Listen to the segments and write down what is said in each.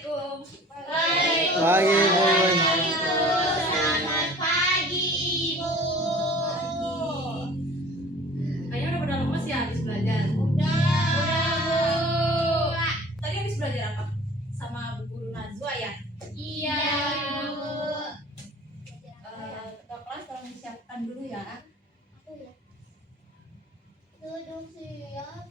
Assalamualaikum. Waalaikumsalam. Selamat pagi, Ibu. Kayaknya udah pada lemes ya habis belajar. Udah, Bu. Tadi habis belajar apa? Sama Bu Guru Najwa ya? Iya, Bu. Ketua kelas tolong disiapkan dulu ya. Aku ya. Duduk siap.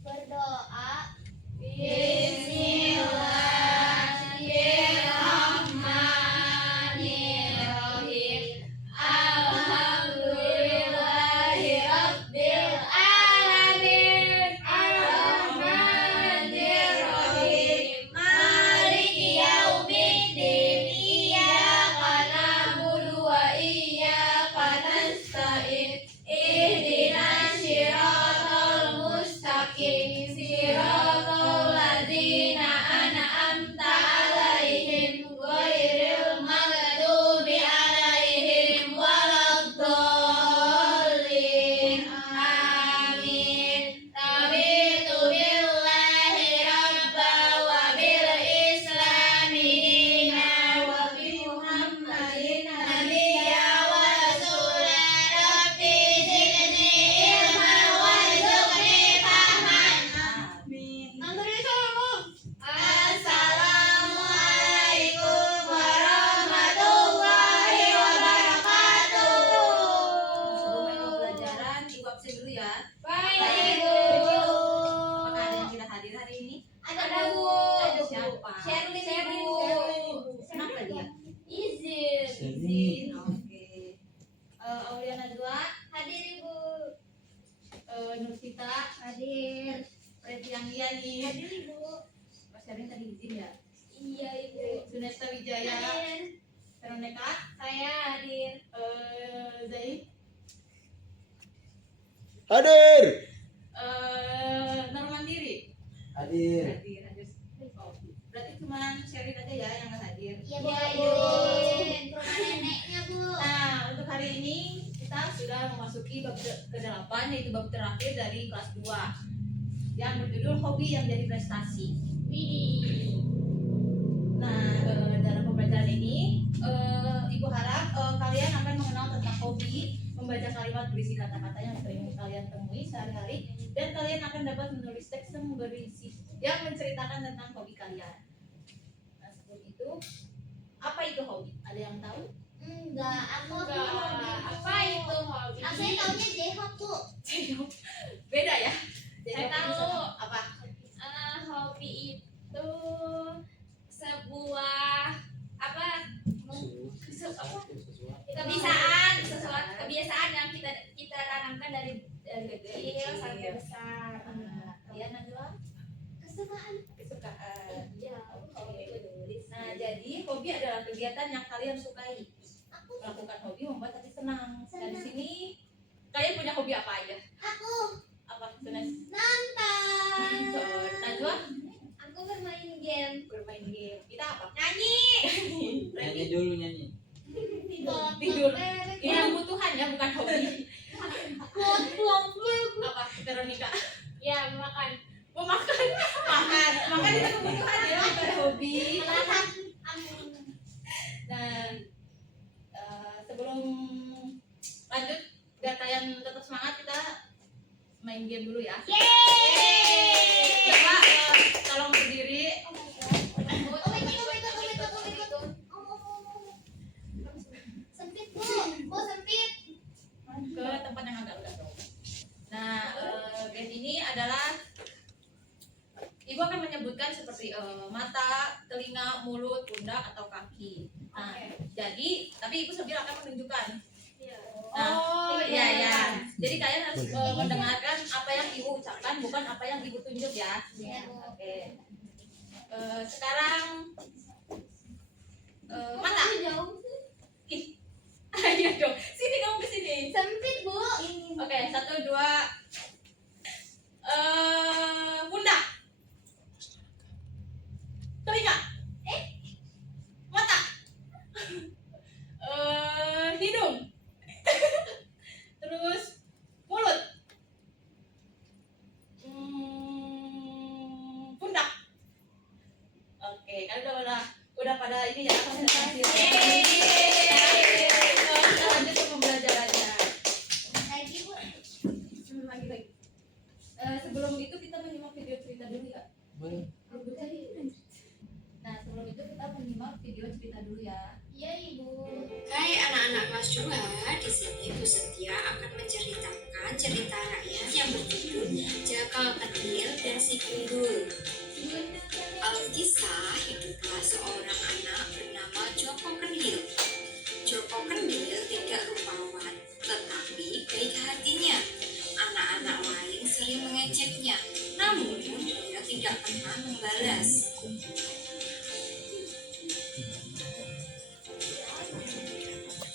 Berdoa. Bismillahirrahmanirrahim. Alhamdulillahirabbil alamin. Arrahmanirrahim. Maliki yaumiddin. Iyyaka na'budu wa iyyaka nasta'in. Ihdinas siratal mustaqim. Siratal ladzina an'amta 'alaihim ghairil maghdubi 'alaihim waladdallin. Amin. Tabitu billahi rabba wa bil islami dina wa bi Muhammadin nabiyya wa rasula. Rabbi zidni ilman warzuqni fahman. Amin. Assalamualaikum warahmatullahi wabarakatuh. Sebelum mulai pelajaran, Ibu absen dulu ya. Baik, Bu. Apakah ada yang tidak hadir hari ini? Ada, Bu. Siapa? Sherlyn, Bu. Kenapa dia? Izin. Izin. Oke. Aulia Najwa, Hadir, Ibu. Nursita, Hadir. Pretiangiani. Hadir, Ibu. Pak Syarin tadi izin ya. Iya, Ibu. Sunesta Wijaya, Hadir. Veronica, Saya hadir. Zaid, Hadir. Normandiri. Hadir. Hadir. Oh, berarti cuma Syarin aja ya yang nggak hadir. Iya, Bu. Ke rumah neneknya, Bu. Nah, untuk hari ini kita sudah memasuki bab ke-8, yaitu bab terakhir dari kelas 2 yang berjudul hobi yang jadi prestasi. Widih. Nah, dalam pembelajaran ini Ibu harap kalian akan mengenal tentang hobi, membaca kalimat berisi kata-kata yang sering kalian temui sehari-hari, dan kalian akan dapat menulis teks yang berisi yang menceritakan tentang hobi kalian. Nah, sebelum itu, apa itu hobi? Ada yang tahu? Enggak, aku Enggak. hobi. Apa itu hobi? Aku taunya J-Hop, Bu. Beda ya? Saya tahu. Apa? Hobi itu sebuah apa? Kebiasaan yang kita tanamkan dari kecil sampai besar. Kalian adalah Kesukaan. kesukaan. Iya. Nah, jadi hobi adalah kegiatan yang kalian sukai. Aku. Melakukan hobi membuat hati senang. Nah, di Senang. sini kalian punya hobi apa aja? Aku Apa? Sunes? nonton. Najwa? Aku bermain game. Bermain game. Kita apa? Nyanyi. Nyanyi dulu nyanyi. Tidur. Ini kebutuhan ya, bukan hobi. Apa? Veronica? Ya, makan. Mau makan? Makan. Makan itu kebutuhan ya, bukan hobi. Dan sebelum lanjut, biar kalian tetap semangat, kita main game dulu ya. Yeay. Coba tolong berdiri. Sempit, Bu. Bu, sempit. Ke tempat yang agak jauh. Nah, game ini adalah Ibu akan menyebutkan seperti mata, telinga, mulut, pundak, atau kaki. Nah, jadi tapi Ibu sambil akan menunjukkan. Nah, ya. Jadi kalian harus mendengarkan apa yang Ibu ucapkan, bukan apa yang Ibu tunjuk ya. Iya. Oke. Sekarang mata. Jauh. Ih, ayo dong. Sini kamu ke sini. Sempit, Bu. Oke, 1, 2. Pundak. Telinga. Mata. Eh, ini ya konsentrasi. Kita lanjut ke pembelajarannya. Lagi bu. Lagi. Sebelum itu kita menyimak video cerita dulu ya. Boleh. Nah sebelum itu kita menyimak video cerita dulu ya. Iya ibu. Hai anak-anak kelas 2, di sini Bu Setia akan menceritakan cerita rakyat yang berjudul Jakal Kedil dan Si Gundul. Alkisah hiduplah seorang anak bernama Joko Kendil. Joko Kendil tidak rupawan, tetapi baik hatinya. Anak-anak lain sering mengejeknya, namun dia tidak pernah membalas.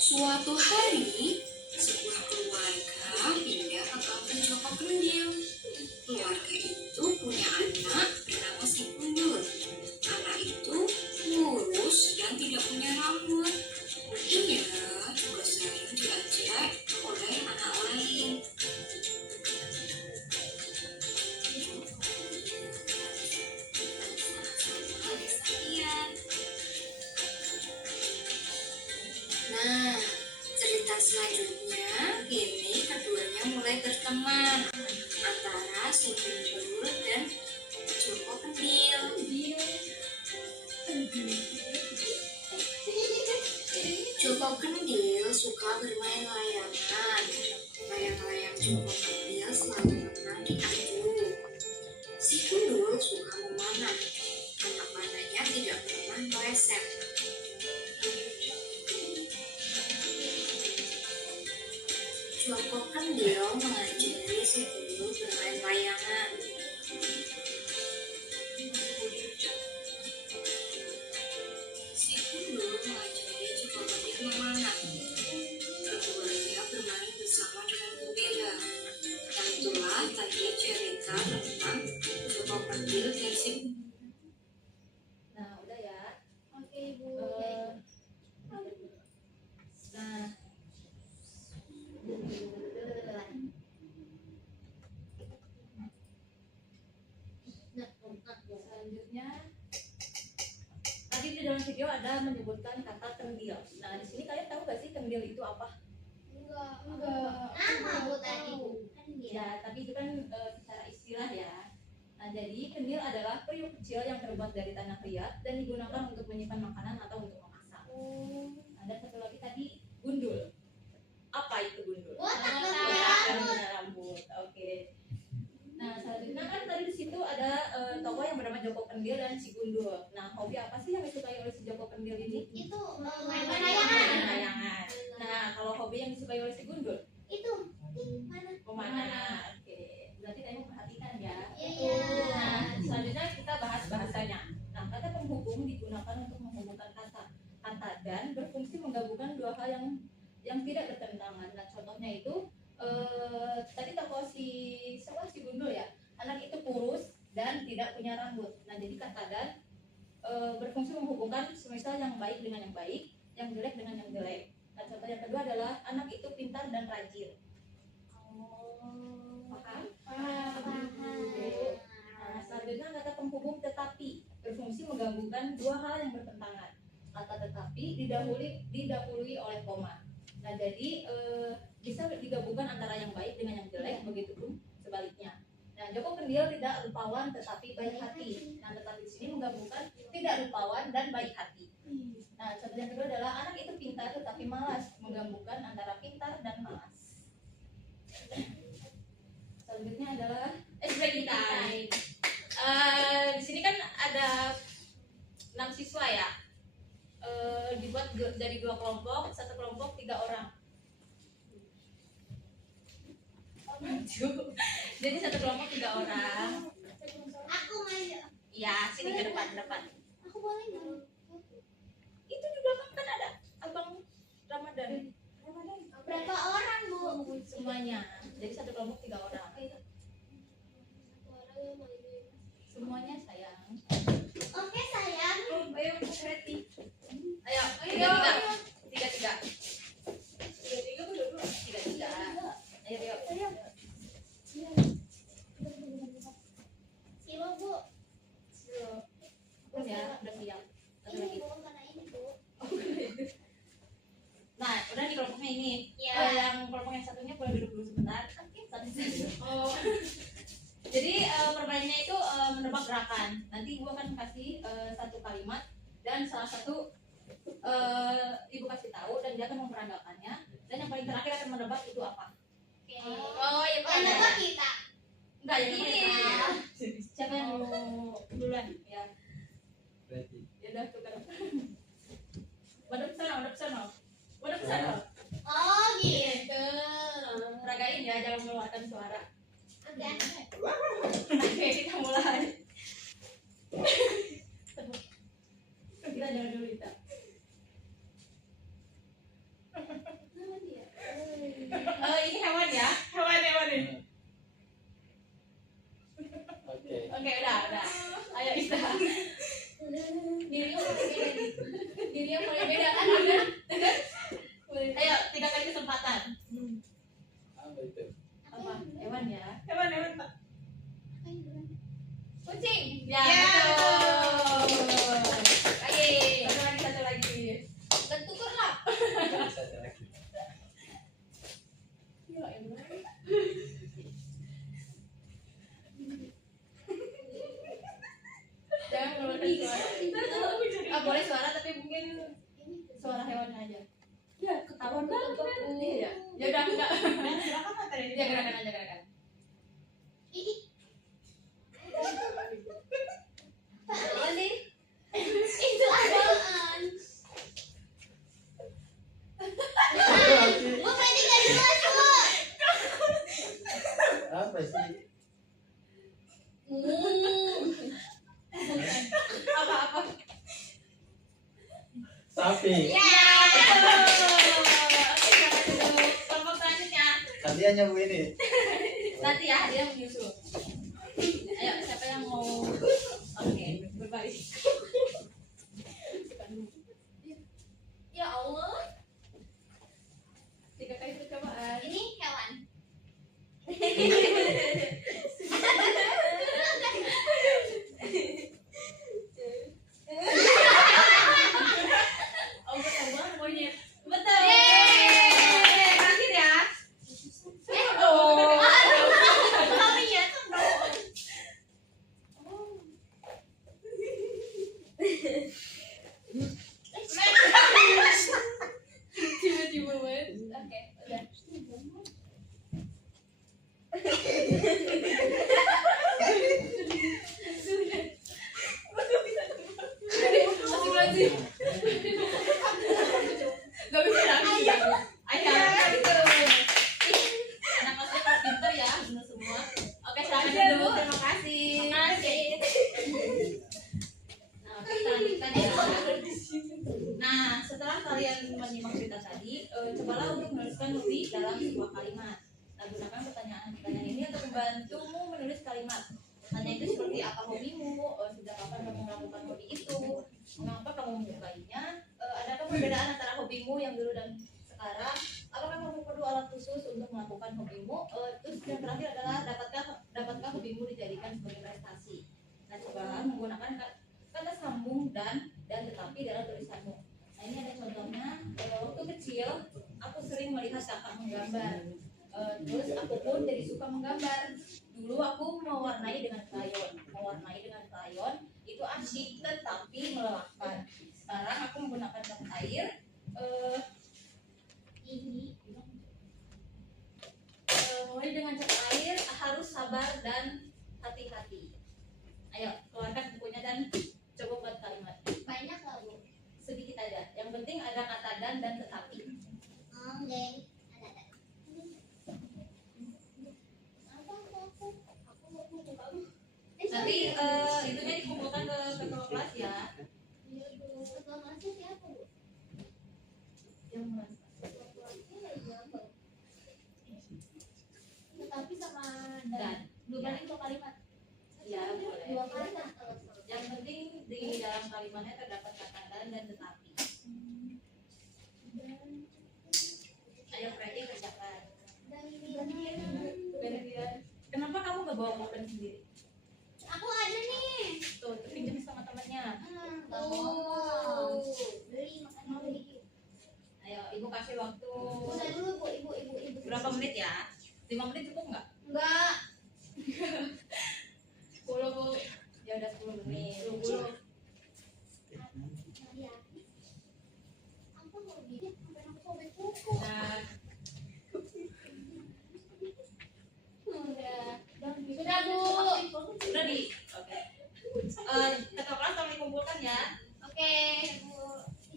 Suatu hari, sebuah keluarga pindah ke kampung Joko Kendil. Keluarga itu punya anak bernama Si Gundul. Anak itu lurus dan tidak punya rambut. Ia juga sering diajak oleh anak lain. Nah, cerita selanjutnya ini keduanya mulai berteman antara Si Gundul dan Joko Kendil. Joko Kendil suka bermain layangan. Layang-layang Joko Kendil selalu menang diadu. Si Gundul suka memanah. Anak panahnya tidak pernah meleset. Joko Kendil mengajari Si Gundul bermain layangan. Si Gundul mengajari Joko Kendil memanah. Keduanya bermain bersama dengan gembira. Dan itulah tadi cerita tentang Joko Kendil dan Si Gundul. Nah udah ya. Oke ibu. Nah selanjutnya tadi di dalam video ada menyebutkan kata kendil. Nah di sini kalian tahu gak sih kendil itu apa? Enggak. Nama bu tadi bu. Kan dia. Ya tapi itu kan secara istilah ya. Nah jadi kendil adalah periuk kecil yang terbuat dari tanah liat dan digunakan untuk menyimpan makanan atau untuk memasak. Ada satu lagi tadi gundul. Apa itu gundul? Botak dan Botak punya dan rambut. punya rambut. Oke. Nah selanjutnya kan tadi di situ ada tokoh yang bernama Joko Kendil dan Si Gundul. Nah hobi apa sih yang disukai oleh si Joko Kendil ini? Itu Main main layangan. layangan. Layangan. Nah kalau hobi yang disukai oleh Si Gundul? Itu mana? Memanah. Oke. Berarti kamu perhatikan ya. Iya. Nah selanjutnya kita bahas bahasanya. Nah kata penghubung digunakan untuk menghubungkan kata dan berfungsi menggabungkan dua hal yang tidak bertentangan. Nah contohnya itu tadi tokoh si Gundul ya, anak itu kurus dan tidak punya rambut. Nah jadi kata dan berfungsi menghubungkan semisal yang baik dengan yang baik, yang jelek dengan yang jelek. Nah contoh yang kedua adalah anak itu pintar dan rajin. Paham? Nah selanjutnya kata penghubung tetapi berfungsi menggabungkan dua hal yang bertentangan. Kata tetapi didahului oleh koma. Nah jadi bisa digabungkan antara yang baik dengan yang jelek, begitu pun sebaliknya. Nah Joko Kendil tidak rupawan tetapi baik hati. Nah tetapi di sini menggabungkan tidak rupawan dan baik hati. Nah contoh yang kedua adalah anak itu pintar tetapi malas, menggabungkan antara pintar dan malas. Selanjutnya adalah breaking time. Di sini kan ada 6 siswa ya. Dibuat dari 2 kelompok, satu kelompok 3 orang. Jadi satu kelompok 3 orang. Aku main. Iya, sini ke depan. Aku boleh nggak? Itu di belakang kan ada Abang Ramadan. Berapa orang bu? Semuanya. Jadi satu kelompok 3 orang. Semuanya sayang. Oke sayang. Ayo ready. Ayo, tiga. Tiga berdua. Tiga. Ayo. Silo bu. Udah ya, udah siap. Satu lagi. Ini bu karena ini bu. kasih satu kalimat dan salah satu ibu kasih tahu dan dia akan memperagakannya dan yang paling terakhir akan menebak itu apa. Oh ya Kan apa kita? Enggak ya ini. Siapa yang mau duluan? Ya. Berarti. Ya udah tukar. Waduk sana. Waduk sana. Oh gitu. Peragain ya, jangan mengeluarkan suara. Oke. Oke, kita mulai. Kita jangan dulu kita. Ini hewan ya, hewan ini. Oke. Oke, udah. Ayo Ista. Diri yang paling beda nih. Diri yang paling beda kan ada. Ayo, 3 kali kesempatan. Apa itu? Apa? Hewan ya. Hewan Pak. Kucing. Ya. Ya. Betul. Satu lagi. Ketuker lah. Satu lagi. Ya, elah. Jangan mengeluarkan suara. Boleh suara tapi mungkin suara hewan aja. Ya, ketahuan banget kan. Iya. Ya udah enggak. Silakan materi. Ya gerakan aja gerakan. Ih, Apa nih? itu apaan? Gua berarti gak jelas gua. Apa sih? Apa? Sapi. Ya. Oke, jangan dulu. Kelompok selanjutnya. Tadi hanya bu ini. Nanti ya, dia menyusul. Ayo, siapa yang mau? Oke, berbalik. Ya Allah. 3 kali percobaan. Ini hewan. Oh, betul monyet. Betul. Yeay. Terakhir ya. Oh. Oh. Tapi ya Tiba-tiba banget. Oke, udah. Astagfirullahaladzim. Gak bisa lagi. Ayam. Anak kelasnya pintar ya, benar semua. Oke, silakan dulu. Terima kasih. Nah, kita lanjutkan ya. Nah, setelah kalian menyimak cerita tadi, cobalah untuk menuliskan hobi dalam sebuah kalimat. Nah, gunakan pertanyaan-pertanyaan ini untuk membantumu menulis kalimat. Tanya itu seperti apa hobimu, sejak kapan kamu melakukan hobi itu, mengapa kamu menyukainya, adakah perbedaan antara hobimu yang dulu dan sekarang, apakah kamu perlu alat khusus untuk melakukan hobimu, terus yang terakhir adalah dapatkah hobimu dijadikan sebagai prestasi. Nah, cobalah menggunakan kata sambung dan tetapi dalam tulisanmu. Nah, ini ada contohnya. Waktu kecil aku sering melihat kakak menggambar. Terus aku pun jadi suka menggambar. Dulu aku mewarnai dengan krayon. Itu asyik tetapi melelahkan. Sekarang aku menggunakan cat air. Mulai dengan cat air harus sabar dan hati-hati. Ayo keluarkan bukunya dan coba buat kalimat. banyak lah bu. Sedikit aja. Yang penting ada kata dan tetapi. Oke. Ada. Aku mau buku kamu. Nanti itunya dikumpulkan ke ketua kelas ya. Iya bu. Ketua kelasnya siapa bu? Yang merasa. Ketua kelasnya siapa? Tetapi sama Dan dua kali dua kalimat. ya boleh. Dua kali kan kalau Yang penting di dalam kalimatnya terdapat kata dan tetapi. Ayo Freddy kerjakan. Gantian. Kenapa kamu gak bawa pulpen sendiri? aku ada nih. Tuh, pinjam sama temannya. Nggak mau. Beli makanya beli. Ayo, ibu kasih waktu Udah dulu bu, ibu. berapa menit ya? 5 menit cukup nggak? Enggak. 10 bu. Ya udah 10 menit. 20. Nah, Sudah Bu. udah di. Oke. Ketua kelas tolong dikumpulkan ya. Oke.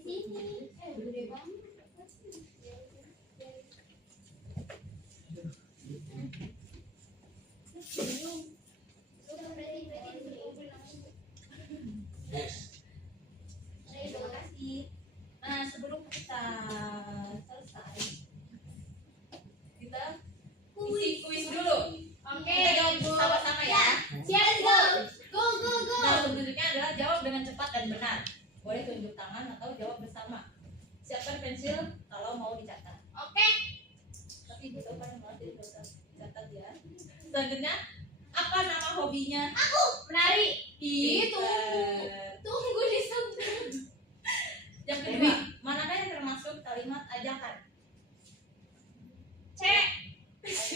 Di sini. Gede banget. Terima kasih. Nah, sebelum kita selesai, kita isi kuis dulu. Oke. Kita jawab sama-sama ya. Siap, go. Go go go. Nah, bentuknya adalah jawab dengan cepat dan benar. Boleh tunjuk tangan atau jawab bersama. Siapkan pensil kalau mau dicatat. Oke. Tapi gue tahu kan malah jadi catat ya. Selanjutnya, apa nama hobinya? Menari. Itu. Tunggu disebut. Yang kedua, manakah yang termasuk kalimat ajakan? C.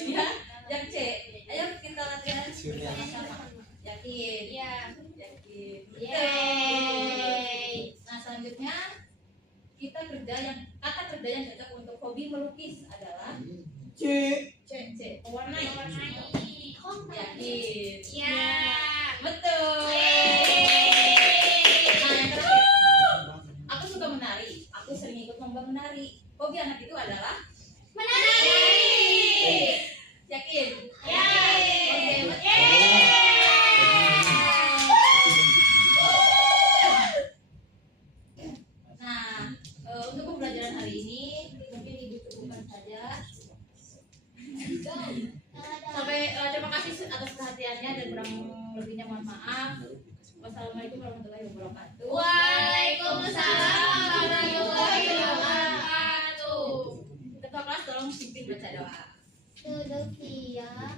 Ya, yang C. Ayo kita latihan sama-sama. Yakin? Iya. Yakin. Yeay. Nah, selanjutnya kita kata kerja yang cocok untuk hobi melukis adalah C. C. Pewarnai. Warnai. Yakin? Iya. Betul. Yeay. Nah, yang terakhir, aku suka menari. Aku sering ikut lomba menari. Hobi anak itu adalah Menari. yakin? Yeay. Oke, nah, untuk pembelajaran hari ini mungkin ibu cukupkan saja. Sampai terima kasih atas perhatiannya dan kurang lebihnya mohon maaf. Wassalamualaikum warahmatullahi wabarakatuh. Waalaikumsalam warahmatullahi wabarakatuh. Ketua kelas tolong pimpin baca doa. Duduk diam.